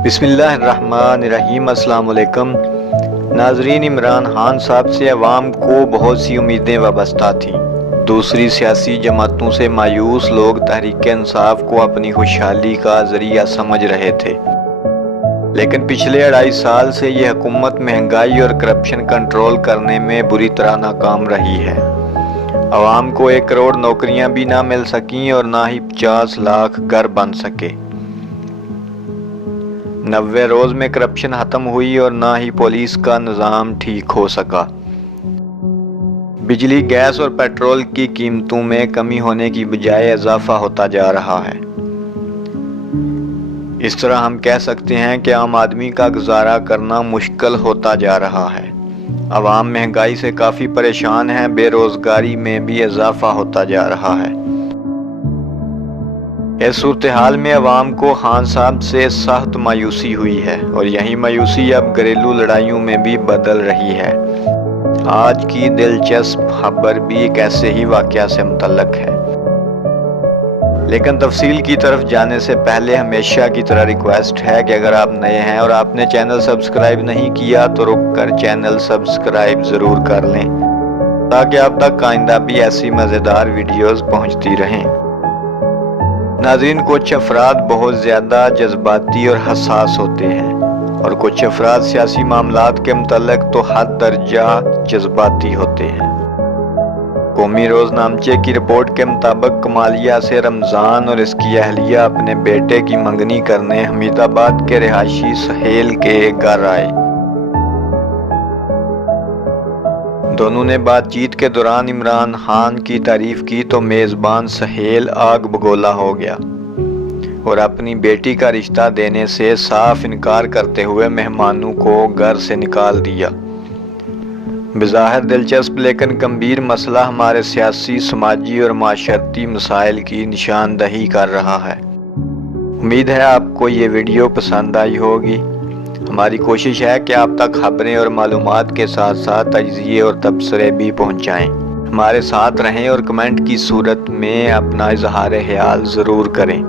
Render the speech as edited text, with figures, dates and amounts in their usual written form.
बिस्मिल्लाहिर्रहमानिर्रहीम। अस्सलाम वालेकुम नाजरीन, इमरान खान साहब से अवाम को बहुत सी उम्मीदें वाबस्ता थी। दूसरी सियासी जमातों से मायूस लोग तहरीक-ए-इंसाफ को अपनी खुशहाली का जरिया समझ रहे थे, लेकिन पिछले 2.5 साल से ये हुकूमत महंगाई और करप्शन कंट्रोल करने में बुरी तरह नाकाम रही है। अवाम को 1 करोड़ नौकरियां भी ना मिल सकीं और ना ही 50 लाख घर बन सके। 90 रोज में करप्शन खत्म हुई और ना ही पुलिस का निज़ाम ठीक हो सका। बिजली, गैस और पेट्रोल की कीमतों में कमी होने की बजाय इजाफा होता जा रहा है। इस तरह हम कह सकते हैं कि आम आदमी का गुजारा करना मुश्किल होता जा रहा है। अवाम महंगाई से काफ़ी परेशान है, बेरोजगारी में भी इजाफा होता जा रहा है। इस सूरत हाल में अवाम को खान साहब से सख्त मायूसी हुई है और यही मायूसी अब घरेलू लड़ाइयों में भी बदल रही है। आज की दिलचस्प खबर भी एक ऐसे ही वाकया से मुतल्लक है, लेकिन तफसील की तरफ जाने से पहले हमेशा की तरह रिक्वेस्ट है कि अगर आप नए हैं और आपने चैनल सब्सक्राइब नहीं किया तो रुक कर चैनल सब्सक्राइब ज़रूर कर लें, ताकि आप तक आइंदा भी ऐसी मज़ेदार वीडियोज़ पहुँचती रहें। नाज़रीन, कुछ अफराद बहुत ज़्यादा जज्बाती और हसास होते हैं और कुछ अफराद सियासी मामलात के मुतल्लिक़ तो हद दर्जा जज्बाती होते हैं। कौमी रोज़नामचे की रिपोर्ट के मुताबिक कमालिया से रमज़ान और इसकी अहलिया अपने बेटे की मंगनी करने हमीदाबाद के रिहायशी सहेल के घर आए। दोनों ने बातचीत के दौरान इमरान खान की तारीफ की तो मेज़बान सहेल आग बगोला हो गया और अपनी बेटी का रिश्ता देने से साफ इनकार करते हुए मेहमानों को घर से निकाल दिया। बिज़ाहिर दिलचस्प लेकिन गंभीर मसला हमारे सियासी, समाजी और माशरती मसाइल की निशानदही कर रहा है। उम्मीद है आपको ये वीडियो पसंद आई होगी। हमारी कोशिश है कि आप तक खबरें और मालूमात के साथ साथ तज्ज़िये और तबसरे भी पहुंचाएं। हमारे साथ रहें और कमेंट की सूरत में अपना इज़हार ख्याल ज़रूर करें।